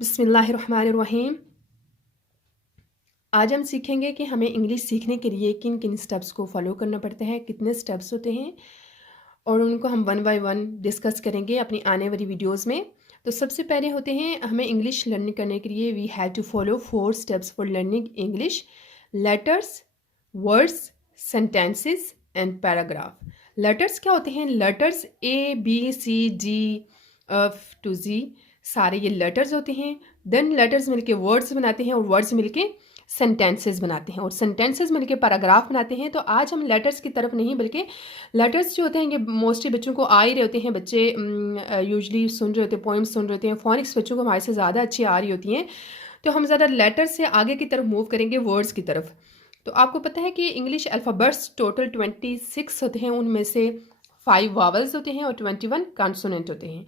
बिस्मिल्लाहिर्रहमानिर्रहीम। आज हम सीखेंगे कि हमें इंग्लिश सीखने के लिए किन किन स्टेप्स को फॉलो करना पड़ता है, कितने स्टेप्स होते हैं और उनको हम वन बाय वन डिस्कस करेंगे अपनी आने वाली वीडियोस में। तो सबसे पहले होते हैं हमें इंग्लिश लर्न करने के लिए we have to follow 4 steps for learning English: letters, words, sentences and paragraph. Letters क्या होते हैं? Letters ABCD F to Z, सारे ये लेटर्स होते हैं। देन लेटर्स मिलके वर्ड्स बनाते हैं और वर्ड्स मिलके सेंटेंसेस बनाते हैं और सेंटेंसेस मिलके पैराग्राफ बनाते हैं। तो आज हम लेटर्स की तरफ नहीं बल्कि लेटर्स जो होते हैं ये मोस्टली बच्चों को आ ही रहे होते हैं। बच्चे यूजली सुन रहे होते हैं, पोइम्स सुन रहे होते हैं। फोनिक्स बच्चों को हमारे से ज़्यादा अच्छी आ रही होती हैं। तो हम ज़्यादा लेटर्स से आगे की तरफ मूव करेंगे, वर्ड्स की तरफ। तो आपको पता है कि इंग्लिश अल्फ़ाबेट्स टोटल 26 होते हैं, उनमें से 5 वावल्स होते हैं और 21 कॉन्सोनेंट होते हैं।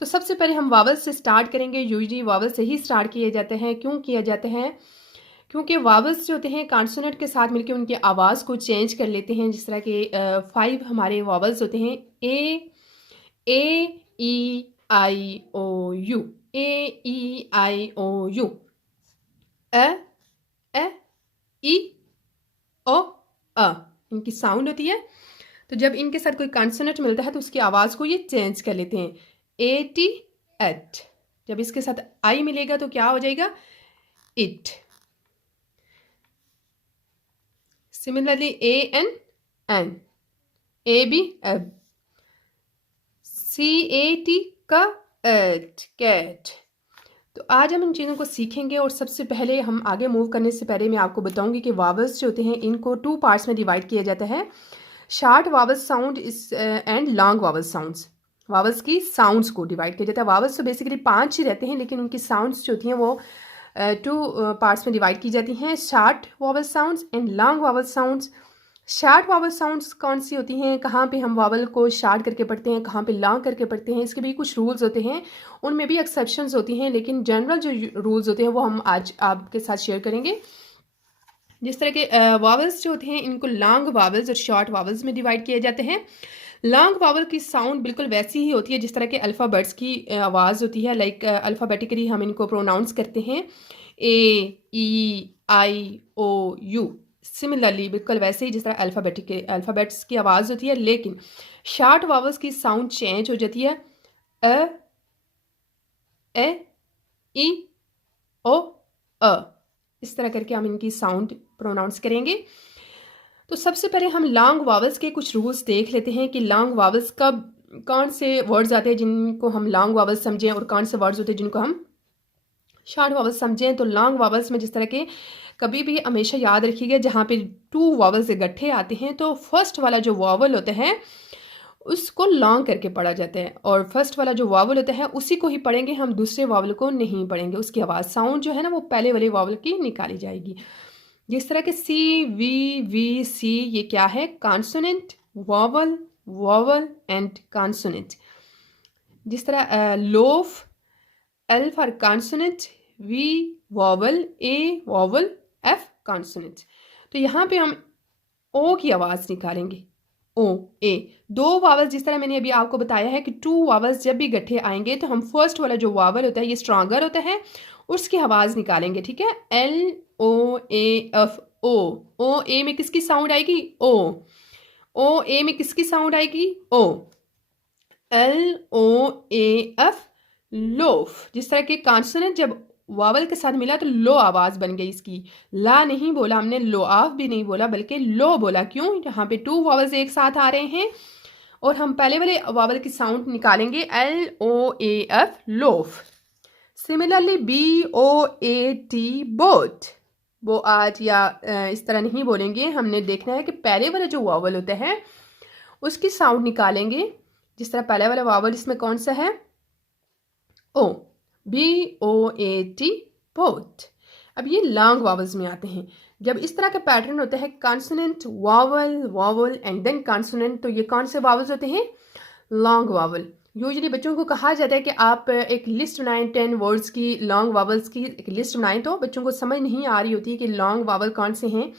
तो सबसे पहले हम वावल से स्टार्ट करेंगे। यूजली वावल से ही स्टार्ट किए जाते हैं। क्यों किया जाता है? क्योंकि वावल्स जो होते हैं कॉन्सोनेंट के साथ मिलकर उनकी आवाज़ को चेंज कर लेते हैं। जिस तरह के 5 हमारे वावल्स होते हैं: A E I O U, A E I O U, ए ई ओ अ, इनकी साउंड होती है। तो जब इनके साथ कोई कॉन्सोनेंट मिलता है तो उसकी आवाज़ को ये चेंज कर लेते हैं। AT, at. जब इसके साथ आई मिलेगा तो क्या हो जाएगा? It. Similarly AN, an. AB, ab. CAT का एट, कैट। तो आज हम इन चीज़ों को सीखेंगे और सबसे पहले हम आगे मूव करने से पहले मैं आपको बताऊंगी कि वावल्स जो होते हैं इनको 2 पार्ट्स में डिवाइड किया जाता है: short vowel sound and long vowel sounds. Vowels की साउंड्स को डिवाइड किया जाता है। वावल्स तो बेसिकली 5 ही रहते हैं लेकिन उनकी साउंड्स जो होती हैं वो 2 पार्ट्स में डिवाइड की जाती हैं: short vowel sounds and long vowel sounds. Short vowel sounds कौन सी होती हैं? कहाँ पे हम वावल को शॉर्ट करके पढ़ते हैं, कहाँ पे लॉन्ग करके पढ़ते हैं, इसके भी कुछ रूल्स होते हैं। उनमें भी एक्सेप्शंस होती हैं लेकिन जनरल जो रूल्स होते हैं वो हम आज आपके साथ शेयर करेंगे। जिस तरह के वावल्स जो होते हैं इनको लॉन्ग वावल्स और शॉर्ट वावल्स में डिवाइड किए जाते हैं। लॉन्ग वावल की साउंड बिल्कुल वैसी ही होती है जिस तरह के अल्फ़ाबेट्स की आवाज़ होती है। लाइक अल्फ़ाबेटिकली हम इनको प्रोनाउंस करते हैं AEI O U। सिमिलरली बिल्कुल वैसे ही जिस तरह अल्फ़ाबेट्स की आवाज़ होती है, लेकिन शॉर्ट वावल्स की साउंड चेंज हो जाती है। अ, ए, ई, ओ, अ। इस तरह करके हम इनकी साउंड प्रोनाउंस करेंगे। तो सबसे पहले हम लॉन्ग वावल्स के कुछ रूल्स देख लेते हैं कि लॉन्ग वावल्स कब कौन से वर्ड्स आते हैं जिनको हम लॉन्ग वावल्स समझें और कौन से वर्ड्स होते हैं जिनको हम शॉर्ट वावल्स समझें। तो लॉन्ग वावल्स में जिस तरह के कभी भी हमेशा याद रखिएगा जहाँ पे 2 वावल्स इकट्ठे आते हैं तो फर्स्ट वाला जो वावल होता है उसको लॉन्ग करके पढ़ा जाता है और फर्स्ट वाला जो वावल होता है उसी को ही पढ़ेंगे, हम दूसरे वावल को नहीं पढ़ेंगे। उसकी आवाज़ साउंड जो है ना वो पहले वाले वावल की निकाली जाएगी। जिस तरह के CVVC, ये क्या है? Consonant, vowel, vowel and consonant. जिस तरह loaf, L for consonant, V vowel, A vowel, F consonant. तो यहाँ पे हम O की आवाज़ निकालेंगे, O, A। 2 वावल्स जिस तरह मैंने अभी आपको बताया है कि 2 वावल्स जब भी इकट्ठे आएंगे तो हम फर्स्ट वाला जो वावल होता है ये स्ट्रॉन्गर होता है, उसकी आवाज़ निकालेंगे। ठीक है? LOAF, O। O A में किसकी साउंड आएगी? O। O A में किसकी साउंड आएगी? O। LOAF, loaf. जिस तरह के कॉन्सोनेंट जब वावल के साथ मिला तो लो आवाज़ बन गई इसकी। ला नहीं बोला हमने, लो आफ भी नहीं बोला बल्कि लो बोला। क्यों? यहाँ पे 2 वावल्स एक साथ आ रहे हैं और हम पहले वाले वावल की साउंड निकालेंगे LOAF, loaf. Similarly BOAT, boat. वो आज या इस तरह नहीं बोलेंगे, हमने देखना है कि पहले वाला जो वावल होता है उसकी साउंड निकालेंगे। जिस तरह पहले वाला वावल इसमें कौन सा है? O, BOAT, boat. अब ये लॉन्ग वावल्स में आते हैं। जब इस तरह का पैटर्न होता है consonant, vowel, vowel and then consonant, तो ये कौन से वावल्स होते हैं? Long vowel. यूजुअली बच्चों को कहा जाता है कि आप एक लिस्ट बनाएं 10 वर्ड्स की, लॉन्ग वावल्स की एक लिस्ट बनाएं। तो बच्चों को समझ नहीं आ रही होती कि लॉन्ग वावल कौन से हैं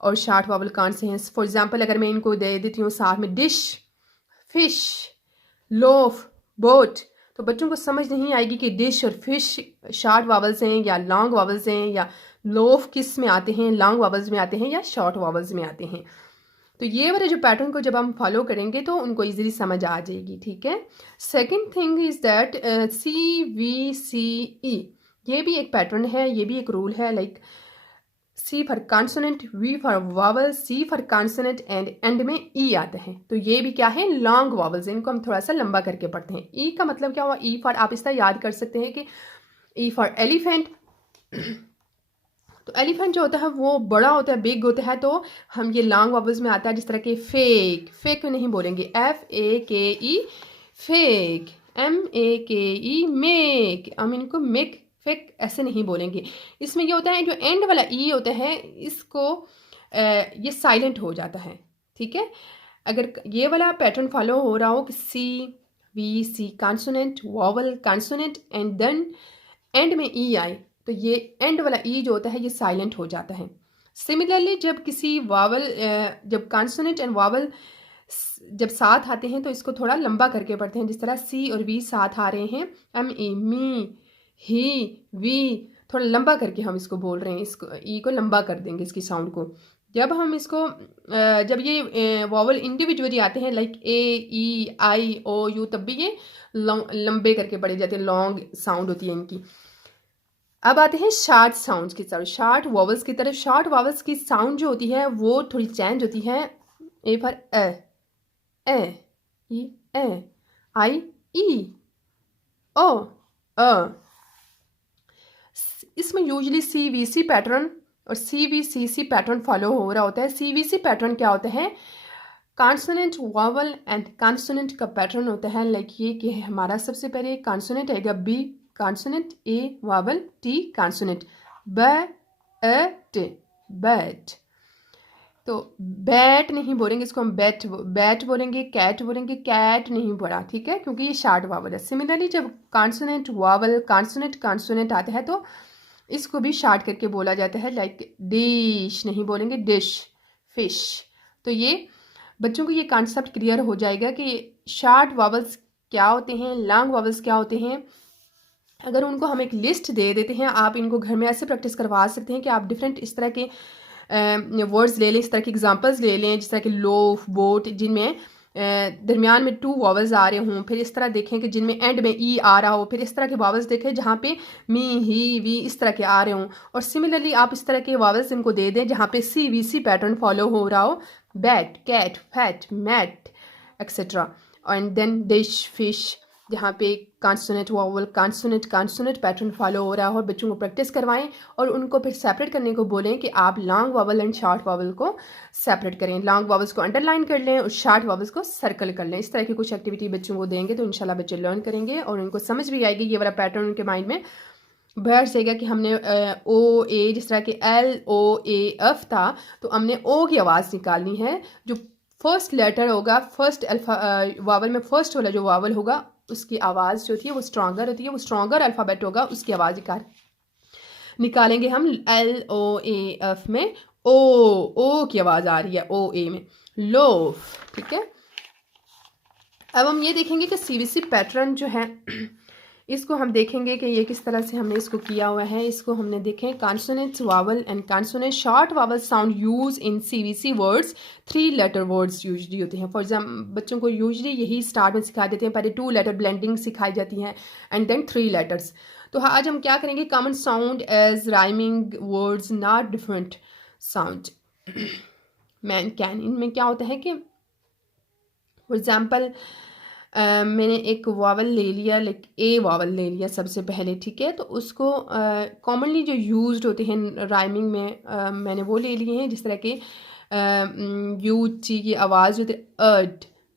और शॉर्ट वावल कौन से हैं। फॉर एग्जांपल अगर मैं इनको दे देती हूँ साथ में डिश, फिश, लोफ, बोट, तो बच्चों को समझ नहीं आएगी कि डिश और फिश शॉर्ट वावल्स हैं या लॉन्ग वावल्स हैं, या लोफ किस में आते हैं, लॉन्ग वावल्स में आते हैं या शॉर्ट वावल्स में आते हैं। तो ये वाले जो पैटर्न को जब हम फॉलो करेंगे तो उनको इजीली समझ आ जाएगी, ठीक है। Second thing is that CVCE, ये भी एक पैटर्न है, ये भी एक रूल है। Like C for consonant, V for vowel, C for consonant and में E आता है। तो ये भी क्या है, लॉन्ग वावल्स, इनको हम थोड़ा सा लंबा करके पढ़ते हैं। E का मतलब क्या हुआ, E फॉर, आप इस तरह याद कर सकते हैं कि E फॉर एलिफेंट, तो एलिफेंट जो होता है वो बड़ा होता है, बिग होता है, तो हम ये लॉन्ग वावल्स में आता है। जिस तरह के फेक, फेक नहीं बोलेंगे, FAKE फेक, MEKE मेक, हम इनको मेक फेक ऐसे नहीं बोलेंगे। इसमें ये होता है जो एंड वाला ई होता है इसको ये साइलेंट हो जाता है, ठीक है। अगर ये वाला पैटर्न फॉलो हो रहा हो कि CVC consonant, vowel, consonant and then and में ई आए, तो ये एंड वाला ई जो होता है ये साइलेंट हो जाता है। सिमिलरली जब किसी वावल, जब कॉन्सोनेंट एंड वावल जब साथ आते हैं तो इसको थोड़ा लंबा करके पढ़ते हैं। जिस तरह C और V साथ आ रहे हैं, ME मी, ही, वी, थोड़ा लंबा करके हम इसको बोल रहे हैं, इसको ई को लंबा कर देंगे इसकी साउंड को। जब हम इसको जब ये वॉवल इंडिविजुअली आते हैं लाइक AEIOU, तब भी ये लंबे करके पढ़े जाते हैं, लॉन्ग साउंड होती है इनकी। अब आते हैं शॉर्ट साउंड्स की तरफ, शॉर्ट वॉवल्स की तरफ। शॉर्ट वॉवल्स की साउंड जो होती है वो थोड़ी चेंज होती है। A for E, I, E, O, इसमें यूजली CVC पैटर्न और CVCC पैटर्न फॉलो हो रहा होता है। CVC पैटर्न क्या होता है, कॉन्सोनेंट, वॉवल एंड कॉन्सोनेंट का पैटर्न होता है। लाइक ये कि हमारा सबसे पहले कॉन्सोनेंट आएगा B consonant, A vowel, T consonant, bat. तो बैट नहीं बोलेंगे इसको हम बैट बोलेंगे, कैट बोलेंगे, कैट नहीं बोला, ठीक है, क्योंकि ये शॉर्ट वावल है। सिमिलरली जब कॉन्सोनेंट, वावल, कॉन्सोनेंट आता है तो इसको भी शॉर्ट करके बोला जाता है। लाइक डिश नहीं बोलेंगे, डिश, फिश। तो ये बच्चों को ये कॉन्सेप्ट क्लियर हो जाएगा कि शॉर्ट वावल्स क्या होते हैं, लॉन्ग वावल्स क्या होते हैं। अगर उनको हम एक लिस्ट दे देते हैं, आप इनको घर में ऐसे प्रैक्टिस करवा सकते हैं कि आप डिफरेंट इस तरह के वर्ड्स ले लें, इस तरह के एग्जांपल्स ले लें, जिस तरह के लोफ, बोट, जिनमें दरमियान में 2 वॉवल्स आ रहे हों। फिर इस तरह देखें कि जिनमें एंड में ई आ रहा हो। फिर इस तरह के वॉवल्स देखें जहाँ पे मी, ही, वी इस तरह के आ रहे हों। और सिमिलरली आप इस तरह के वॉवल्स इनको दे दें जहाँ पे CVC पैटर्न फॉलो हो रहा हो, bat, cat, fat, mat etcetera. And then dish, fish, जहाँ पे consonant, vowel, consonant pattern follow हो रहा हो। बच्चों को प्रैक्टिस करवाएं और उनको फिर सेपरेट करने को बोलें कि आप long vowel and short vowel को सेपरेट करें। लॉन्ग वॉवल्स को अंडरलाइन कर लें और शॉर्ट वॉवल्स को सर्कल कर लें। इस तरह की कुछ एक्टिविटी बच्चों को देंगे तो इंशाल्लाह बच्चे लर्न करेंगे और उनको समझ भी आएगी। ये वाला पैटर्न उनके माइंड में बैठ जाएगा कि हमने OA, जिस तरह के LOAF था, तो हमने O की आवाज़ निकालनी है। जो फर्स्ट लेटर होगा, फर्स्ट अल्फा वावल में फर्स्ट वाला जो वावल होगा उसकी आवाज़ जो होती है वो स्ट्रॉन्गर होती है, वो स्ट्रॉन्गर अल्फ़ाबेट होगा, उसकी आवाज़ निकालेंगे हम। LOAF में O की आवाज़ आ रही है, OA में लोफ, ठीक है। अब हम ये देखेंगे कि CVC पैटर्न जो है इसको हम देखेंगे कि ये किस तरह से हमने इसको किया हुआ है। इसको हमने देखें, consonants, vowel and consonant, short vowel sound use in CVC words, 3 letter words usually होते हैं। फॉर एग्जाम्पल बच्चों को यूजली यही स्टार्ट में सिखा देते हैं, पहले 2 लेटर ब्लेंडिंग सिखाई जाती हैं एंड देन 3 लेटर्स। तो आज हम क्या करेंगे, common sound as rhyming words, not different sound. Man, can, इनमें क्या होता है कि फॉर एग्जाम्पल मैंने एक वावल ले लिया, लाइक A वावल ले लिया सबसे पहले, ठीक है। तो उसको कॉमनली जो यूज्ड होते हैं राइमिंग में मैंने वो ले लिए हैं। जिस तरह के यू, ची की आवाज़ जो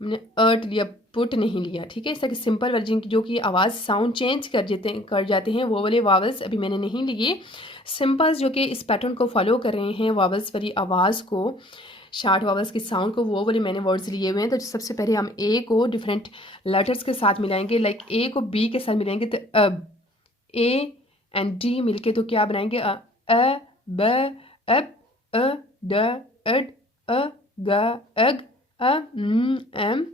मैंने अर्ट लिया, पुट नहीं लिया, ठीक है। इस तरह के सिंपल वर्जन की जो कि आवाज़ साउंड चेंज कर जाते हैं, वो वाले वावल्स अभी मैंने नहीं लिए। सिंपल्स जो कि इस पैटर्न को फॉलो कर रहे हैं, वावल्स वाली आवाज़ को, शॉर्ट वावल्स की साउंड को, वो वाले मैंने वर्ड्स लिए हुए हैं। तो सबसे पहले हम A को डिफरेंट लेटर्स के साथ मिलाएंगे। लाइक A को B के साथ मिलाएंगे तो अब, A एंड D मिलके तो क्या बनाएंगे, ब, अब, द, अड, ग, अग, एम, एन,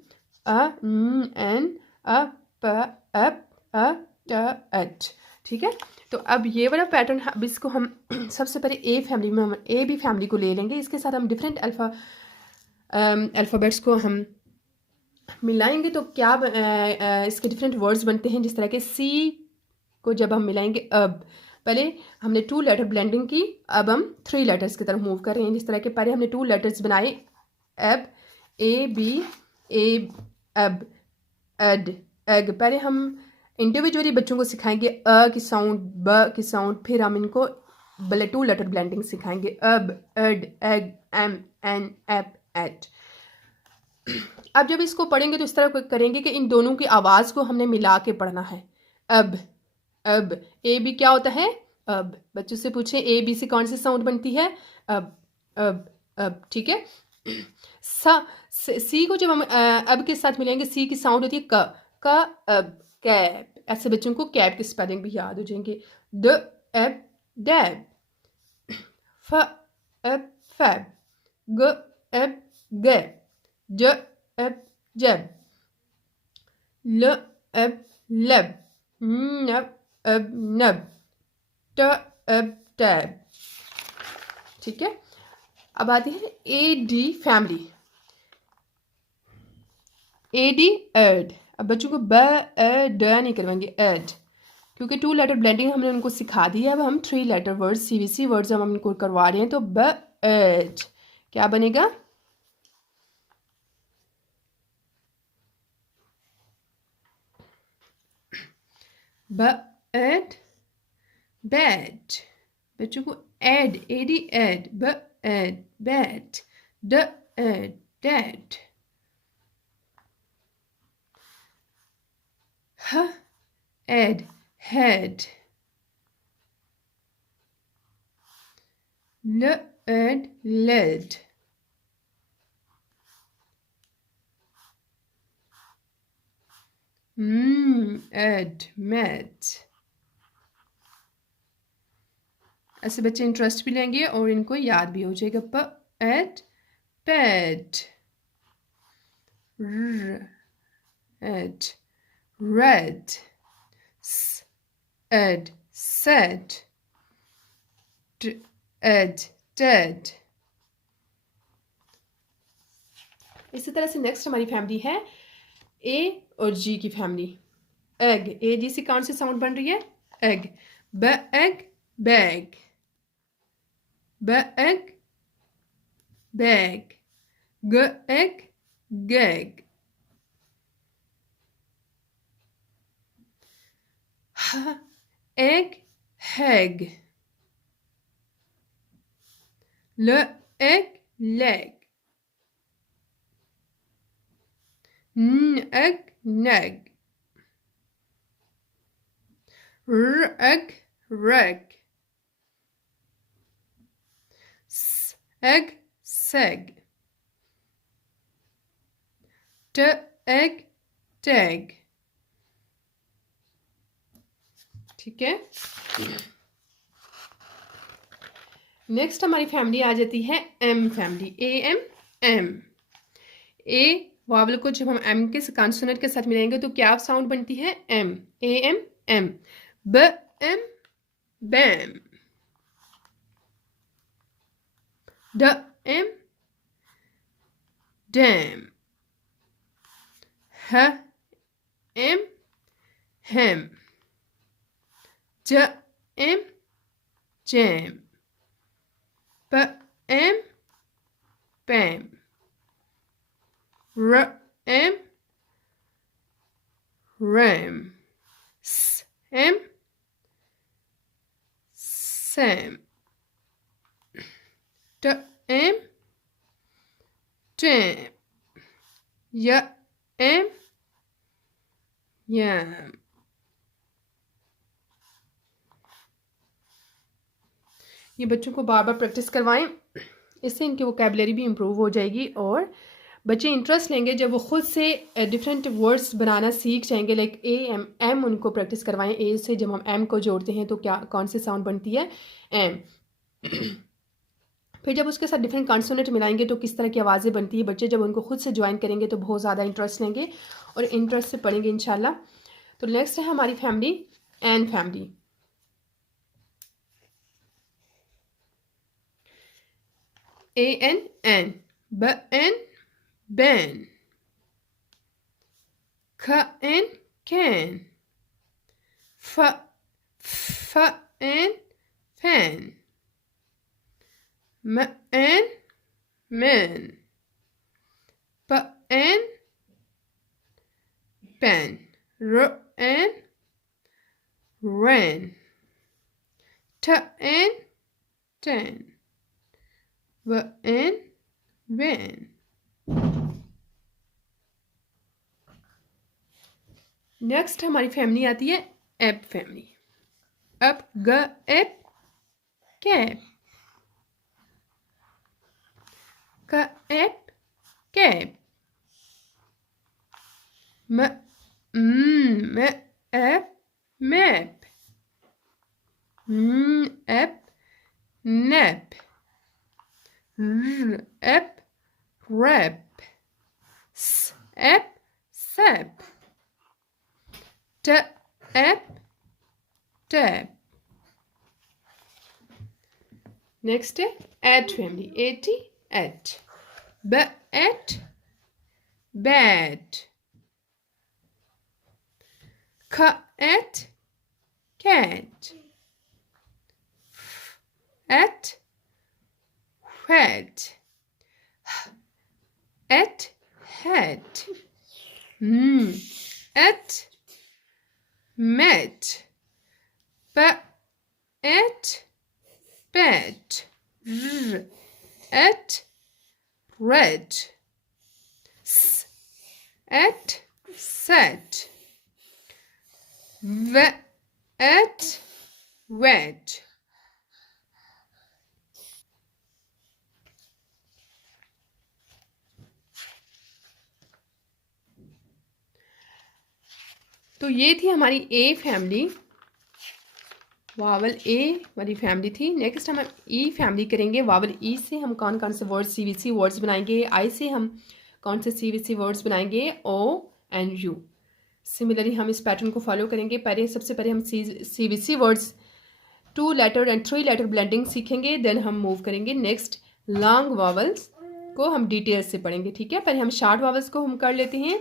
प, अप, अ ट एट। ठीक है, तो अब ये वाला पैटर्न, अब इसको हम सबसे पहले ए फैमिली में, हम ए बी फैमिली को ले लेंगे। इसके साथ हम डिफरेंट अल्फ़ाबेट्स को हम मिलाएंगे तो क्या इसके डिफरेंट वर्ड्स बनते हैं। जिस तरह के सी को जब हम मिलाएंगे, अब पहले हमने 2 लेटर ब्लेंडिंग की, अब हम 3 लेटर्स की तरफ मूव कर रहे हैं। जिस तरह के पहले हमने 2 लेटर्स बनाए, अब ए बी, ए अब एड एग। पहले हम इंडिविजुअली बच्चों को सिखाएंगे अ की साउंड, ब की साउंड, फिर हम इनको 2 लेटर ब्लेंडिंग सिखाएंगे, अब ad ag am an ap at. अब जब इसको पढ़ेंगे तो इस तरह करेंगे कि इन दोनों की आवाज़ को हमने मिला के पढ़ना है। अब ए बी क्या होता है, अब। बच्चों से पूछें ए बी से कौन सी साउंड बनती है, अब। ठीक है, सी को जब हम अब के साथ मिलेंगे, सी की साउंड होती है क अब कैब। ऐसे बच्चों को कैब की स्पेलिंग भी याद हो जाएंगे। द एब डैब, फ एब फैब, ग एब गैब, ज एब जैब, ल एब लब, नब एब नब, ट एब टैब। ठीक है, अब आती है A D family. A D Ed. अब बच्चों को ब ड नहीं करवाएंगे, एड, क्योंकि 2 लेटर ब्लेंडिंग हमने उनको सिखा दी है। अब हम 3 लेटर वर्ड सीवीसी वर्ड्स हम इनको करवा रहे हैं, तो ब एड क्या बनेगा, ब एड बैड। बच्चों को एड, एडी एड, ब एड बैड, ड एड डैड, ह एड हेड, ल एड लेड, एड मैट। ऐसे बच्चे इंटरेस्ट भी लेंगे और इनको याद भी हो जाएगा। प एड पैड, र एड रेड, स एड सेड, ड एड डेड। इसी तरह से नेक्स्ट हमारी फैमिली है ए और जी की फैमिली। एग, ए जी से कौन सी साउंड बन रही है, एग। ब एग बैग, ब एग बैग, ग एग गैग, ह एग हैग, ल egg leg, n egg neg, r egg reg, s egg seg, d egg dag। ठीक है, नेक्स्ट हमारी फैमिली आ जाती है am family. A M am. A vowel को जब हम एम के कॉन्सोनेंट के साथ मिलाएंगे तो क्या साउंड बनती है, एम। A M am. ब एम बैम, ड एम डैम, ह एम हैम, ज एम जैम, प am pam, r m ram, s m sam, d m dam, y m yam। ये बच्चों को बार बार प्रैक्टिस करवाएं, इससे इनकी वोकैबुलरी भी इम्प्रूव हो जाएगी और बच्चे इंटरेस्ट लेंगे जब वो खुद से डिफरेंट वर्ड्स बनाना सीख जाएंगे। लाइक ए एम एम उनको प्रैक्टिस करवाएं। ए से जब हम एम को जोड़ते हैं तो क्या कौन सी साउंड बनती है, एम। फिर जब उसके साथ डिफरेंट कॉन्सोनेंट मिलाएंगे तो किस तरह की आवाज़ें बनती है। बच्चे जब उनको खुद से ज्वाइन करेंगे तो बहुत ज़्यादा इंटरेस्ट लेंगे और इंटरेस्ट से पढ़ेंगे इंशाल्लाह। तो नेक्स्ट है हमारी family an family. A n an, b an ban, k an can, f an fan, m an man, p an pan, r an ran, t an tan, w an van। Next हमारी family आती है ap family. Ap g ap cap, k ap cap, m ap map, ap nap, ap rap, s ap sap, t ap tap. Next है at family, a t at, b at bat, ख at cat, at fat, at hat, at met, at pet, at red, at set, at wet। तो ये थी हमारी a family, vowel ए वाली family थी। Next हम ई family करेंगे। वावल ई से हम कौन कौन से वर्ड्स सीवीसी वर्ड्स बनाएंगे। आई से हम कौन से सीवीसी वर्ड्स बनाएंगे, ओ एंड यू। सिमिलरली हम इस पैटर्न को फॉलो करेंगे। सबसे पहले हम CVC words 2 letter and 3 letter blending सीखेंगे, देन हम मूव करेंगे नेक्स्ट लॉन्ग वावल्स को हम डिटेल से पढ़ेंगे, ठीक है। पहले हम शॉर्ट वावल्स को हम कर लेते हैं।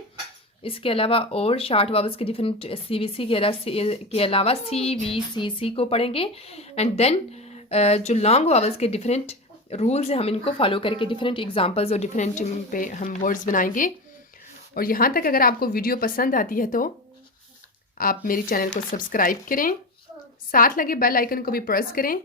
इसके अलावा और शॉर्ट वावल्स के डिफरेंट सीवीसी के अलावा सीवीसीसी को पढ़ेंगे एंड देन जो लॉन्ग वावल्स के डिफरेंट रूल्स हैं हम इनको फॉलो करके डिफरेंट एग्जांपल्स और डिफरेंट पे हम वर्ड्स बनाएंगे। और यहाँ तक अगर आपको वीडियो पसंद आती है तो आप मेरे चैनल को सब्सक्राइब करें, साथ लगे बेल आइकन को भी प्रेस करें